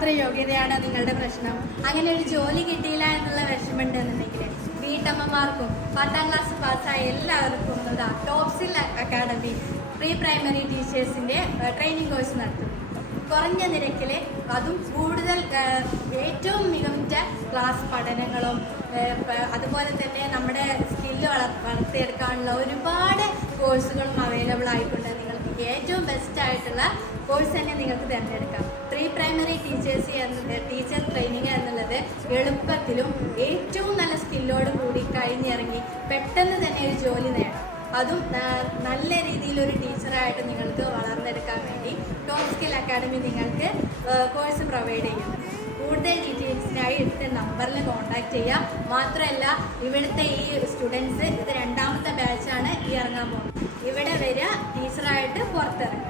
മാത്രം യോഗ്യതയാണോ നിങ്ങളുടെ പ്രശ്നം? അങ്ങനെ ഒരു ജോലി കിട്ടിയില്ല എന്നുള്ള വിഷമമുണ്ടെന്നുണ്ടെങ്കിൽ വീട്ടമ്മമാർക്കും 10ാം ക്ലാസ് പാസ്സായ എല്ലാവർക്കും ടോപ്സിൽ അക്കാഡമി പ്രീ പ്രൈമറി ടീച്ചേഴ്സിന്റെ ട്രെയിനിങ് കോഴ്സ് നടത്തുന്നു. കുറഞ്ഞ നിരക്കിൽ, അതും കൂടുതൽ ഏറ്റവും മികച്ച ക്ലാസ് പഠനങ്ങളും അതുപോലെ തന്നെ നമ്മുടെ സ്കില്ല് വളർത്തിയെടുക്കാനുള്ള ഒരുപാട് കോഴ്സുകളും അവൈലബിൾ ആയിട്ടുണ്ട്. നിങ്ങൾക്ക് ഏറ്റവും ബെസ്റ്റ് ആയിട്ടുള്ള കോഴ്സ് തന്നെ നിങ്ങൾക്ക് തിരഞ്ഞെടുക്കാം. പ്രീ പ്രൈമറി ടീച്ചർ ട്രെയിനിങ് എന്നുള്ളത് എളുപ്പത്തിലും ഏറ്റവും നല്ല സ്കില്ലോട് കൂടി കഴിഞ്ഞിറങ്ങി പെട്ടെന്ന് തന്നെ ഒരു ജോലി നേടാം. അതും നല്ല രീതിയിലൊരു ടീച്ചറായിട്ട് നിങ്ങൾക്ക് വളർന്നെടുക്കാൻ വേണ്ടി ടോപ്പ് സ്കിൽ അക്കാഡമി നിങ്ങൾക്ക് കോഴ്സ് പ്രൊവൈഡ് ചെയ്യുന്നു. കൂടുതൽ ഡീറ്റെയിൽസിനായി എടുത്ത നമ്പറിൽ കോൺടാക്ട് ചെയ്യാം. മാത്രമല്ല, ഇവിടുത്തെ ഈ സ്റ്റുഡൻസ് ഇത് 2ാമത്തെ ബാച്ചാണ് ഈ ഇറങ്ങാൻ പോകുന്നത്. ഇവിടെ വരിക, ടീച്ചറായിട്ട് പുറത്തിറങ്ങും.